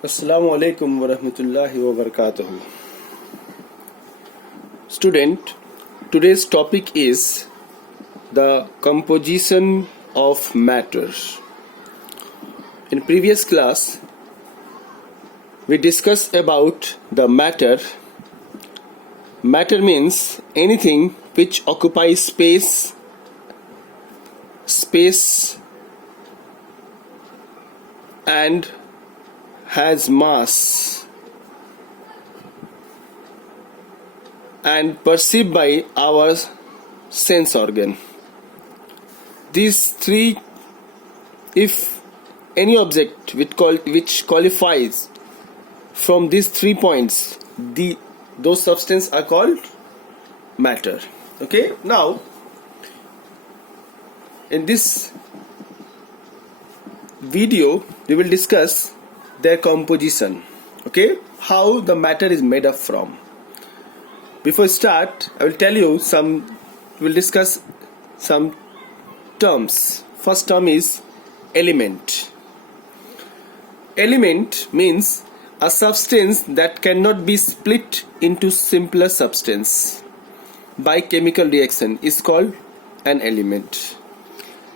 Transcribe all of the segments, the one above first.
Assalamu alaikum wa rahmatullahi wa barakatuh. Student, today's topic is the composition of matter. In previous class, we discussed about the matter. Matter means anything which occupies space and has mass and perceived by our sense organ. These three, if any object which qualifies from these 3 points, those substances are called matter. Okay, now in this video we will discuss their composition. Okay, how the matter is made up from. Before start, I will tell you we'll discuss some terms. First term is element. Element means a substance that cannot be split into simpler substance by chemical reaction is called an element.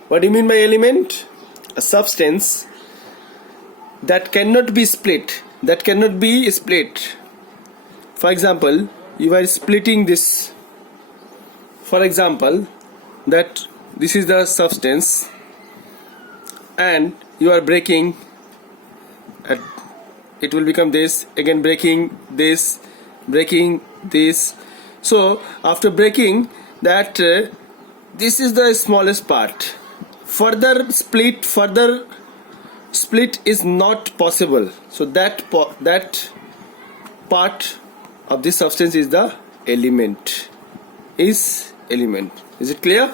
What do you mean by element? A substance that cannot be split. For example, you are splitting this. For example, that this is the substance and you are breaking, it will become this, again breaking this. So after breaking that, this is the smallest part. Further split is not possible. So that part of this substance is the element. Is it clear?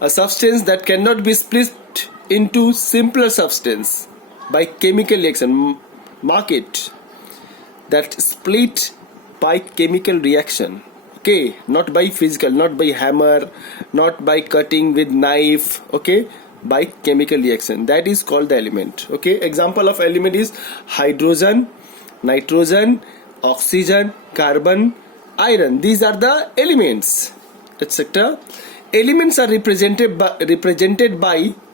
A substance that cannot be split into simpler substance by chemical reaction. Mark it. That split by chemical reaction. Okay, not by physical, not by hammer, not by cutting with knife. Okay, by chemical reaction. That is called the element. Okay, example of element is hydrogen, nitrogen, oxygen, carbon, iron. These are the elements, etc. Elements are represented by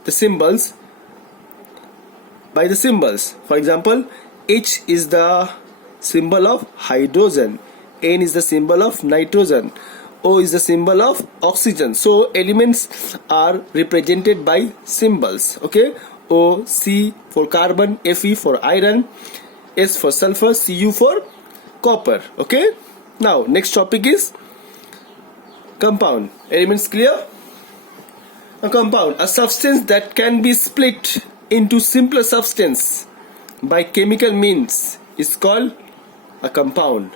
the symbols. For example, H is the symbol of hydrogen, N is the symbol of nitrogen, O is the symbol of oxygen. So elements are represented by symbols. Okay, O, C for carbon, Fe for iron, S for sulfur, Cu for copper. Okay, now next topic is compound. Elements clear? A compound, a substance that can be split into simpler substance by chemical means is called a compound.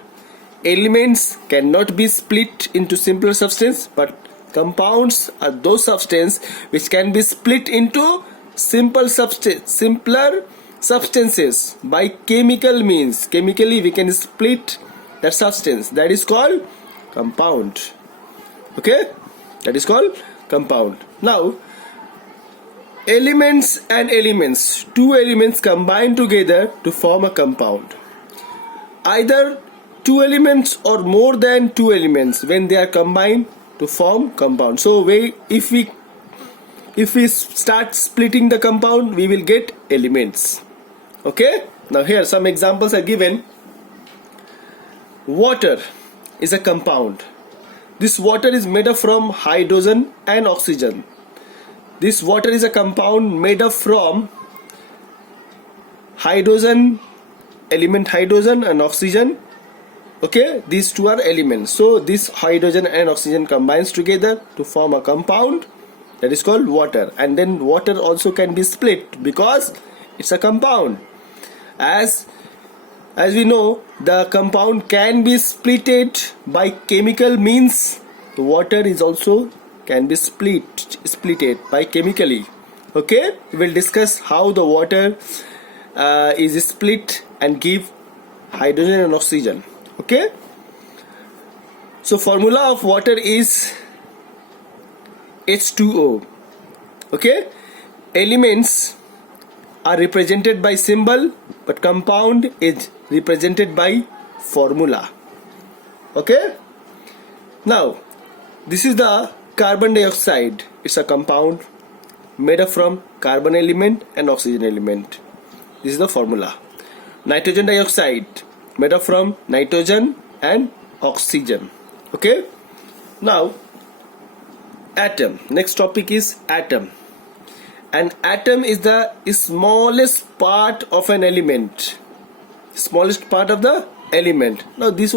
Elements cannot be split into simpler substance, but compounds are those substances which can be split into simpler substances by chemical means. Chemically we can split that substance. That is called compound. Okay, that is called compound. Now elements and elements, two elements combine together to form a compound. Either two elements or more than two elements, when they are combined to form compound. So if we start splitting the compound, we will get elements. Okay, now here some examples are given. Water is a compound. This water is made up from hydrogen and oxygen. This water is a compound made up from hydrogen, element hydrogen, and oxygen. Okay, these two are elements. So this hydrogen and oxygen combines together to form a compound that is called water. And then water also can be split because it's a compound. As we know, the compound can be splitted by chemical means. The water is also can be splitted by chemically. Okay, we will discuss how the water is split and give hydrogen and oxygen. Okay, so formula of water is H2O. Okay, elements are represented by symbol but compound is represented by formula. Okay? Now, this is the carbon dioxide. It's a compound made up from carbon element and oxygen element. This is the formula. Nitrogen dioxide made up from nitrogen and oxygen. Okay? Now, atom. Next topic is atom. An atom is the smallest part of an element. Smallest part of the element. Now, this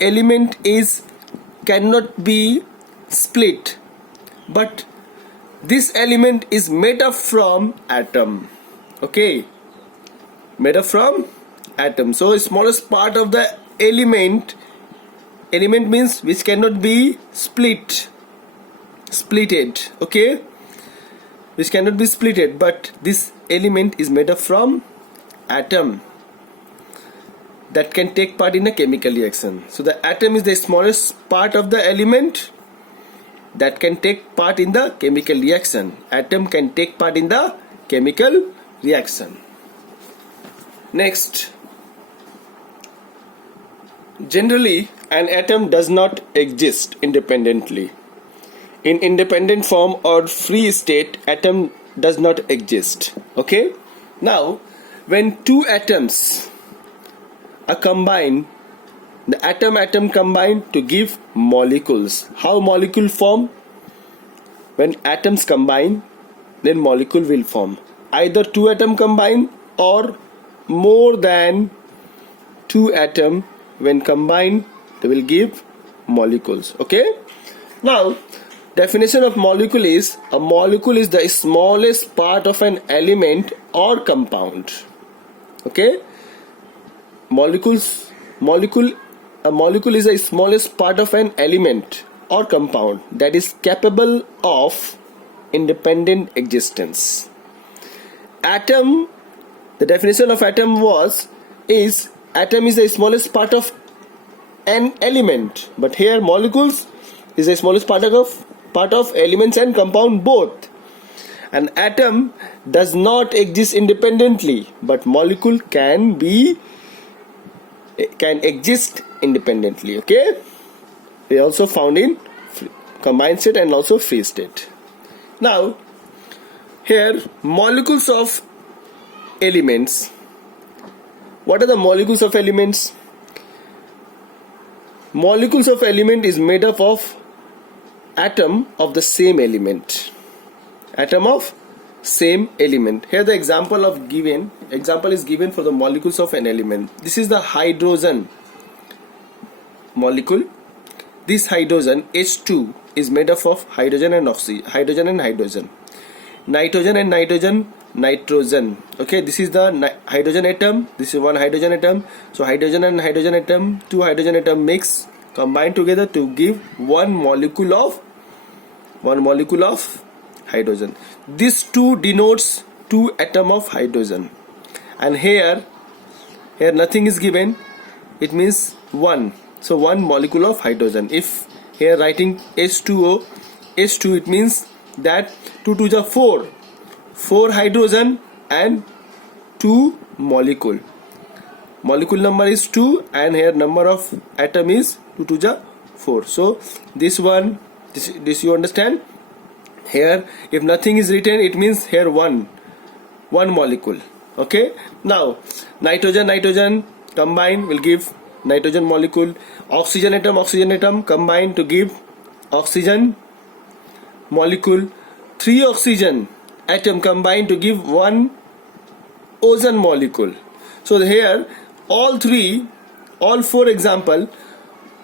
element is cannot be split, but this element is made up from atom. Okay, made up from atom. So smallest part of the element means which cannot be splitted. Okay, which cannot be splitted, but this element is made up from atom that can take part in a chemical reaction. So the atom is the smallest part of the element that can take part in the chemical reaction. Atom can take part in the chemical reaction. Next, generally an atom does not exist independently. In independent form or free state, atom does not exist. Okay? Now, when two atoms are combined, the atom combine to give molecules. How molecule form? When atoms combine, then molecule will form. Either two atom combine or more than two atom. When combined, they will give molecules. Okay? Now, definition of molecule is: a molecule is the smallest part of an element or compound. Okay? A molecule is the smallest part of an element or compound that is capable of independent existence. Atom, the definition of atom is atom is the smallest part of an element, but here molecules is the smallest part of elements and compound both. An atom does not exist independently, but molecule can exist independently. Okay, they are also found in combined state and also free state. Now, here molecules of elements. What are the molecules of elements? Molecules of element is made up of atom of the same element. Atom of same element. Here the example is given for the molecules of an element. This is the hydrogen molecule. This hydrogen H2 is made up of hydrogen and oxygen, hydrogen and hydrogen, nitrogen and nitrogen. Okay, this is the hydrogen atom. This is one hydrogen atom. So hydrogen and hydrogen atom, two hydrogen atom mix, combine together to give one molecule of hydrogen. This 2 denotes 2 atom of hydrogen, and here nothing is given. It means 1. So 1 molecule of hydrogen. If here writing H2O, H2, it means that 2 to the 4 hydrogen and 2 molecule. Molecule number is 2 and here number of atom is 2 to the 4. So this you understand. Here if nothing is written, it means here one molecule. Okay, now nitrogen combine will give nitrogen molecule. Oxygen atom combine to give oxygen molecule. 3 oxygen atom combine to give 1 ozone molecule. So here all 4 example,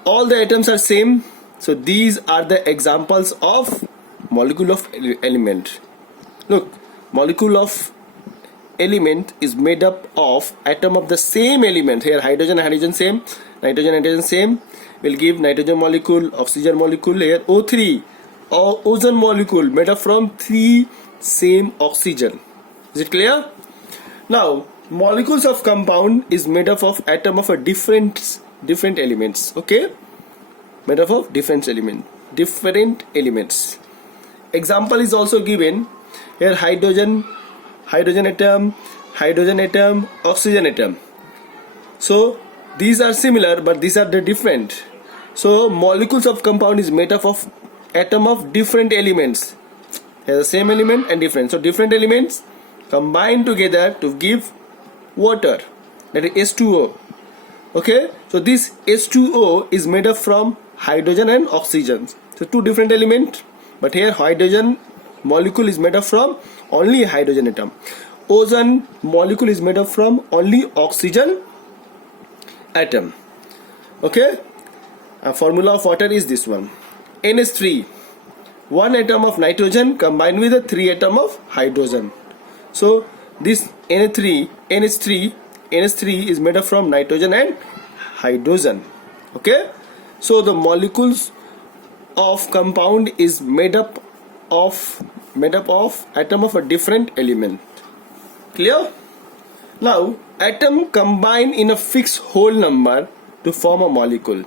all the atoms are same. So these are the examples of molecule of element. Look, molecule of element is made up of atom of the same element. Here hydrogen same, nitrogen same, will give nitrogen molecule, oxygen molecule. Here O3 or ozone molecule made up from 3 same oxygen. Is it clear? Now molecules of compound is made up of atom of a different elements. Okay, made up of different elements. Example is also given. Here hydrogen hydrogen atom, hydrogen atom, oxygen atom. So these are similar, but these are the different. So molecules of compound is made up of atom of different elements. Has the same element and different. So different elements combine together to give water, that is H2O. Okay, so this H2O is made up from hydrogen and oxygen. So two different elements, but here hydrogen molecule is made up from only hydrogen atom. Ozone molecule is made up from only oxygen atom. Okay, a formula of water is this one. NH3, one atom of nitrogen combined with a 3 atom of hydrogen. So this NH3 is made up from nitrogen and hydrogen. Okay, so the molecules of compound is made up of atom of a different element. Clear? Now atom combine in a fixed whole number to form a molecule.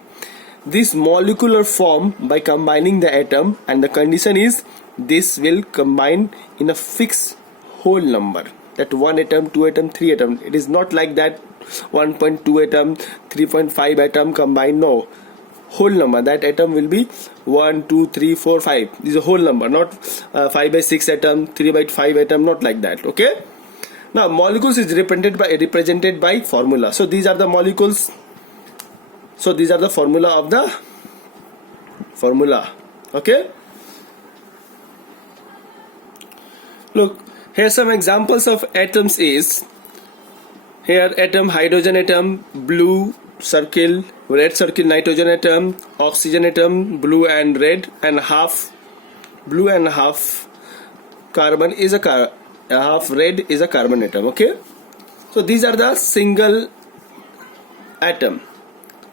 This molecule are formed by combining the atom, and the condition is this will combine in a fixed whole number. That 1 atom, 2 atom, 3 atom. It is not like that 1.2 atom, 3.5 atom combined. No, whole number. That atom will be 1, 2, 3, 4, 5. This is a whole number, not 5 by 6 atom, 3 by 5 atom, not like that. Okay. Now molecules is represented by formula. So these are the molecules. So these are the formula of the formula. Okay. Look, here some examples of atoms is, here atom, hydrogen atom, blue circle, red circle, nitrogen atom, oxygen atom, blue and red, and half blue and half carbon is a half red is a carbon atom. Okay, so these are the single atom.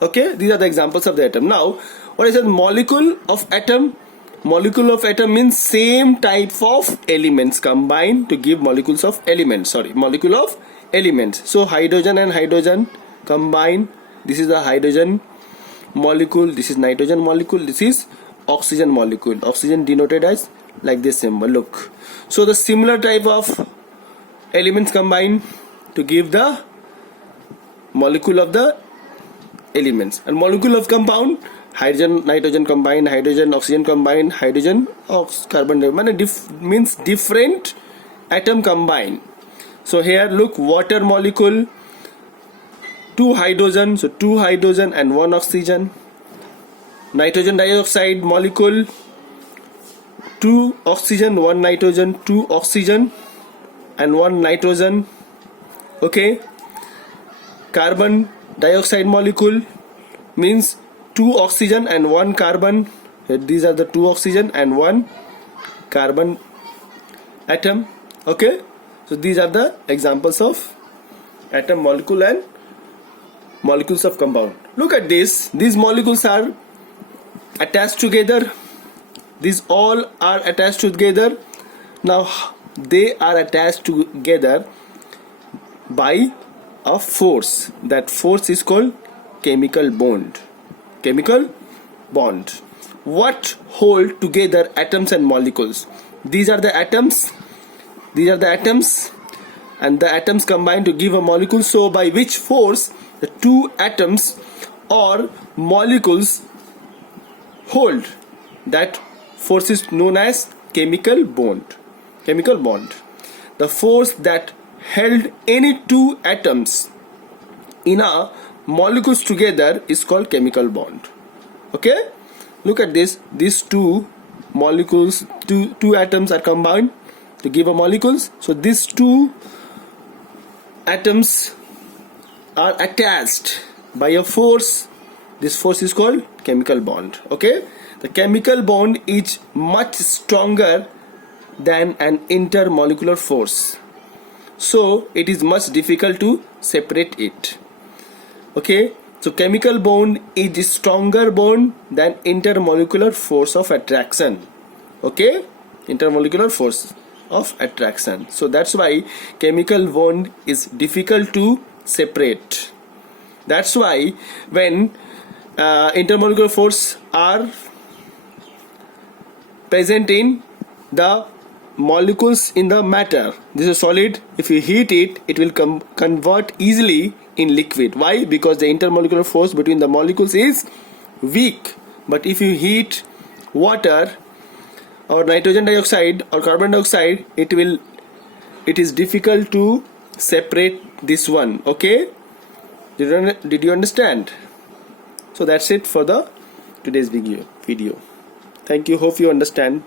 Okay, these are the examples of the atom. Now what is a molecule of atom? Molecule of atom means same type of elements combined to give molecules of elements. Molecule of elements. So hydrogen and hydrogen combine. This is the hydrogen molecule. This is nitrogen molecule. This is oxygen molecule. Oxygen denoted as like this symbol. Look. So the similar type of elements combine to give the molecule of the elements. And molecule of compound, hydrogen, nitrogen combined, hydrogen, oxygen combined, hydrogen, carbon means different atom combined. So here look, water molecule, 2 hydrogen, so 2 hydrogen and 1 oxygen. Nitrogen dioxide molecule, 2 oxygen, 1 nitrogen, 2 oxygen and 1 nitrogen. Okay. Carbon dioxide molecule means 2 oxygen and 1 carbon. These are the 2 oxygen and 1 carbon atom. Okay, so these are the examples of atom, molecule and molecules of compound. Look at this. These molecules are attached together. These all are attached together. Now they are attached together by a force. That force is called chemical bond. Chemical bond. What hold together atoms and molecules? These are the atoms. These are the atoms, and the atoms combine to give a molecule. So by which force the two atoms or molecules hold? That force is known as chemical bond. Chemical bond. The force that held any two atoms in a molecules together is called chemical bond. Okay, look at this. These two molecules, two atoms are combined to give a molecules. So these two atoms are attached by a force. This force is called chemical bond. Okay, the chemical bond is much stronger than an intermolecular force, so it is much difficult to separate it. Okay, so chemical bond is stronger bond than intermolecular force of attraction. Okay, intermolecular force of attraction. So that's why chemical bond is difficult to separate. That's why when intermolecular force are present in the molecules in the matter. This is solid. If you heat it, it will convert easily in liquid. Why? Because the intermolecular force between the molecules is weak. But if you heat water or nitrogen dioxide or carbon dioxide, it is difficult to separate this one. Okay, did you understand? So that's it for the today's video. Thank you. Hope you understand.